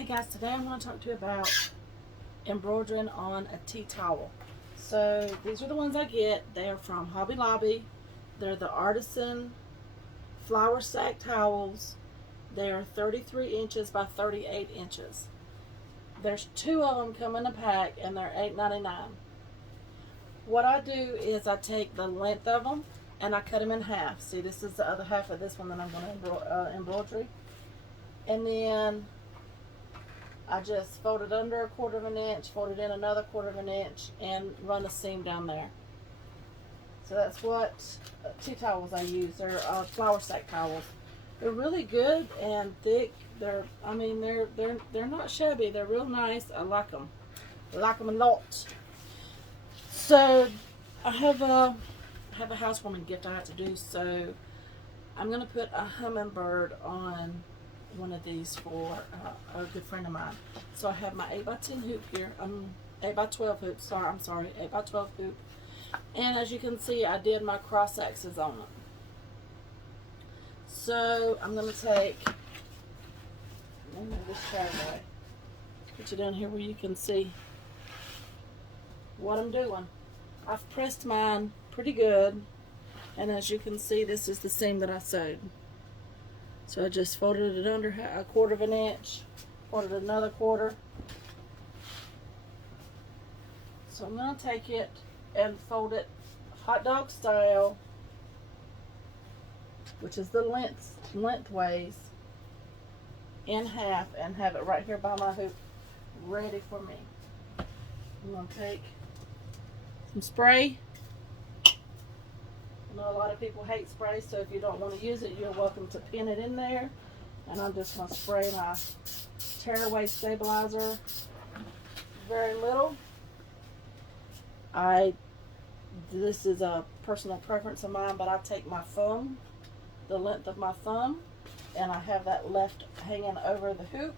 Hey guys, today I'm going to talk to you about embroidering on a tea towel. So these are the ones I get. They are from Hobby Lobby. They're the artisan flower sack towels. They are 33 inches by 38 inches. There's 2 of them come in a pack and they're $8.99. What I do is I take the length of them and I cut them in half. See, this is the other half of this one that I'm going to embroidery. And then I just fold it under 1/4 of an inch, fold it in another 1/4 of an inch, and run a seam down there. So that's what tea towels I use. They're flour sack towels. They're really good and thick. They're not shabby. They're real nice. I like them. I like them a lot. So I have a housewarming gift I have to do. So I'm gonna put a hummingbird on one of these for a good friend of mine. So I have my 8x10 hoop here. 8x12 hoop. I'm sorry, 8x12 hoop. And as you can see, I did my cross axes on it. So I'm gonna take. Let me move this chair away. Put you down here where you can see what I'm doing. I've pressed mine pretty good, and as you can see, this is the seam that I sewed. So I just folded it under 1/4 of an inch, folded another 1/4. So I'm going to take it and fold it hot dog style, which is the lengthways, in half, and have it right here by my hoop, ready for me. I'm going to take some spray. I know a lot of people hate spray, so if you don't want to use it, you're welcome to pin it in there. And I'm just going to spray my tearaway stabilizer very little. This is a personal preference of mine, but I take my thumb, the length of my thumb, and I have that left hanging over the hoop.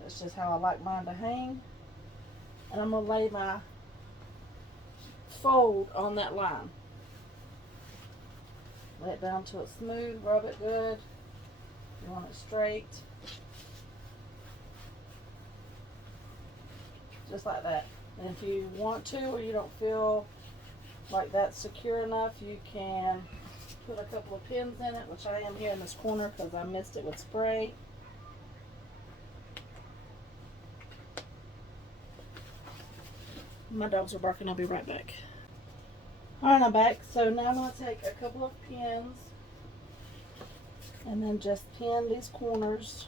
That's just how I like mine to hang. And I'm going to lay my fold on that line. Lay it down till it's smooth, rub it good. You want it straight. Just like that. And if you want to, or you don't feel like that's secure enough, you can put a couple of pins in it, which I am here in this corner because I missed it with spray. My dogs are barking. I'll be right back. Alright, I'm back. So now I'm going to take a couple of pins and then just pin these corners.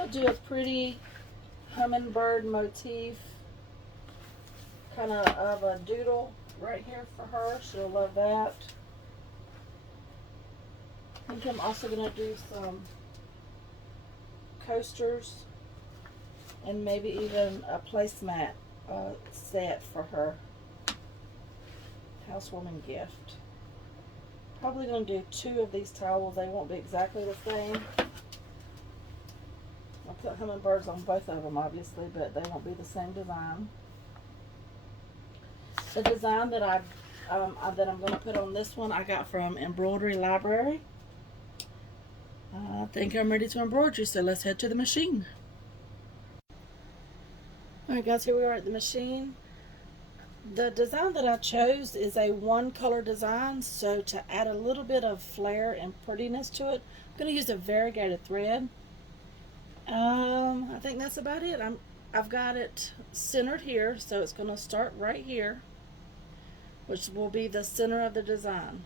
I'll do a pretty hummingbird motif, kind of a doodle right here for her. She'll love that. I think I'm also going to do some coasters and maybe even a placemat set for her housewarming gift. Probably going to do 2 of these towels. They won't be exactly the same. I'll put hummingbirds on both of them, obviously, but they won't be the same design. The design that I'm going to put on this one, I got from Embroidery Library. I think I'm ready to embroider, so let's head to the machine. Alright guys, here we are at the machine. The design that I chose is a 1-color design, so to add a little bit of flair and prettiness to it, I'm going to use a variegated thread. I think that's about it. I've got it centered here, so it's going to start right here, which will be the center of the design.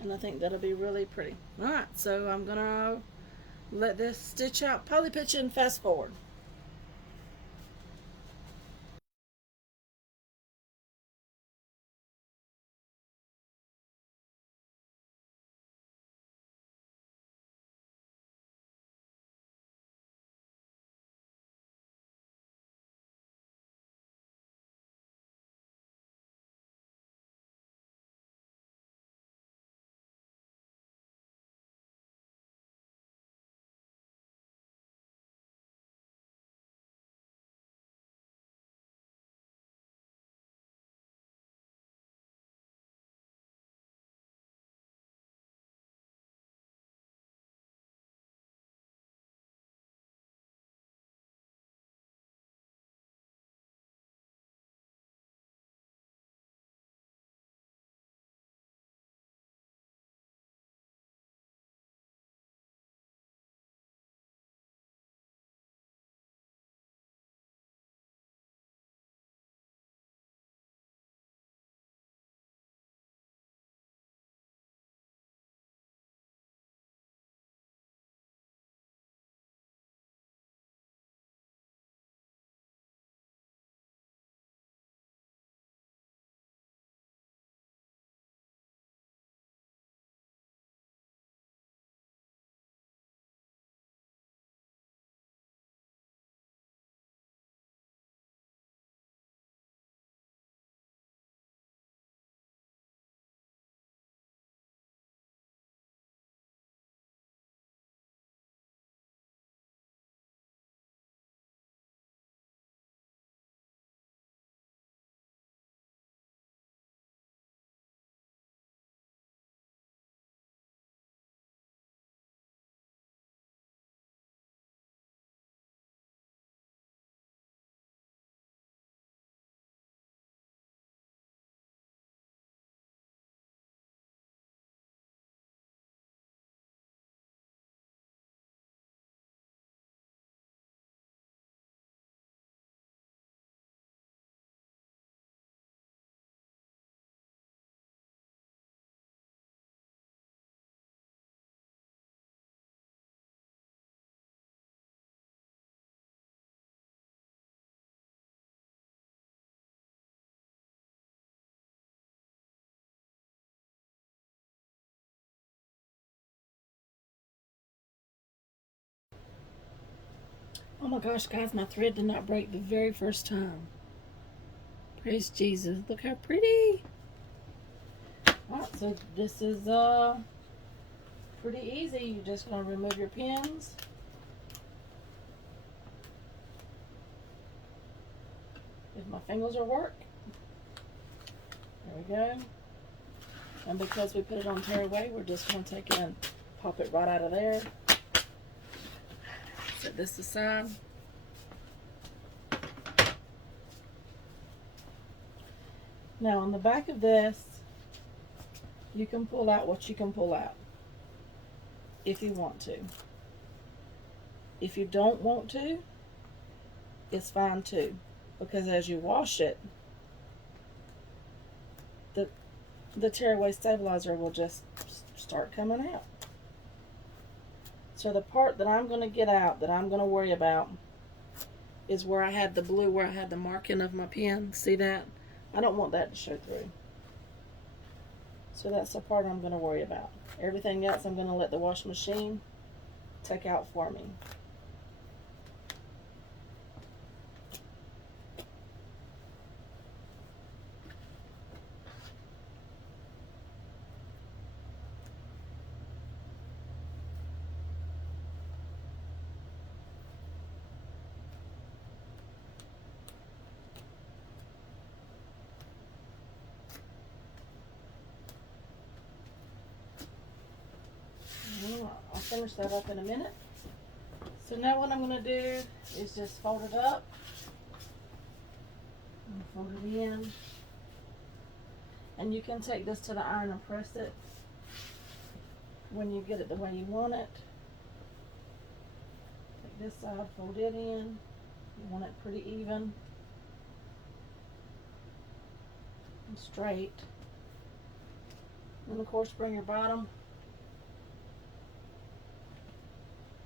And I think that'll be really pretty. Alright, so I'm going to let this stitch out, probably pitch in fast forward. Oh my gosh, guys, my thread did not break the very first time. Praise Jesus. Look how pretty. Alright, so this is pretty easy. You're just going to remove your pins. If my fingers will work. There we go. And because we put it on tearaway, we're just going to take it and pop it right out of there. Set this aside. Now on the back of this, you can pull out what you can pull out if you want to. If you don't want to, it's fine too, because as you wash it, the tearaway stabilizer will just start coming out. So the part that I'm going to get out, that I'm going to worry about, is where I had the blue, where I had the marking of my pen. See that? I don't want that to show through. So that's the part I'm going to worry about. Everything else I'm going to let the wash machine take out for me. I'll finish that up in a minute. So now what I'm going to do is just fold it up and fold it in. And you can take this to the iron and press it when you get it the way you want it. Take this side, fold it in. You want it pretty even and straight. And of course bring your bottom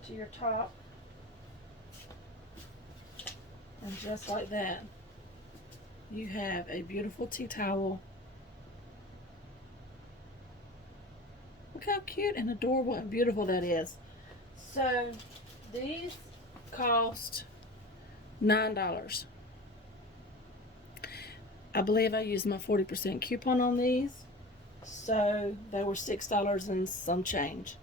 to your top, and just like that you have a beautiful tea towel. Look how cute and adorable and beautiful that is. So these cost $9. I believe I used my 40% coupon on these, so they were $6 and some change.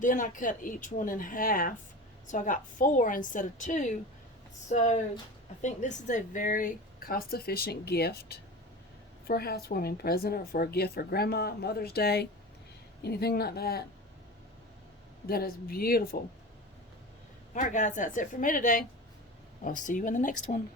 Then I cut each one in half, so I got 4 instead of 2. So I think this is a very cost-efficient gift for a housewarming present, or for a gift for Grandma, Mother's Day, anything like that. That is beautiful. Alright guys, that's it for me today. I'll see you in the next one.